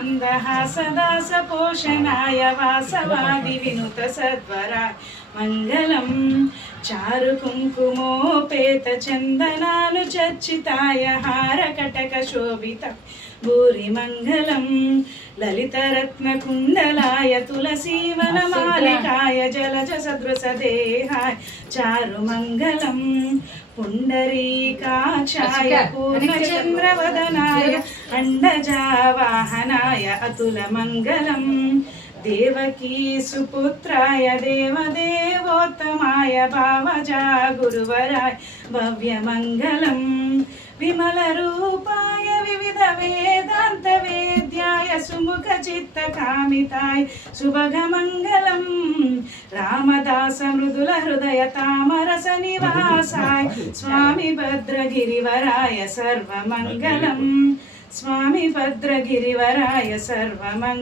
मंदहासदास पोषणाय वासवादि विनुत सद्वराय मंगलम चारु कुंकुमोपेत चंदनानु चर्चिताय हार कटक शोभित भूरि मंगलम ललित रत्न कुंडलाय तुलसी वन मालिकाय जलज सदृश देहाय चारु मंगलम पुंडरीकाक्षाय पूर्णचंद्रवदनाय अंडजावाहनाय अतुल मंगलम देवकी सुपुत्राय देवदेवोत्तमाय भावजा गुरुवराय भव्य मंगलम विमल रूपाय विविध वेदांत वेद्याय सुमुख चित्त कामिताय सुभग मंगलम रामदास मृदुल हृदय तामरस निवासाय स्वामी भद्रगिरिवराय सर्वमंगलम स्वामी भद्रगिरिवराय सर्वमंगलम।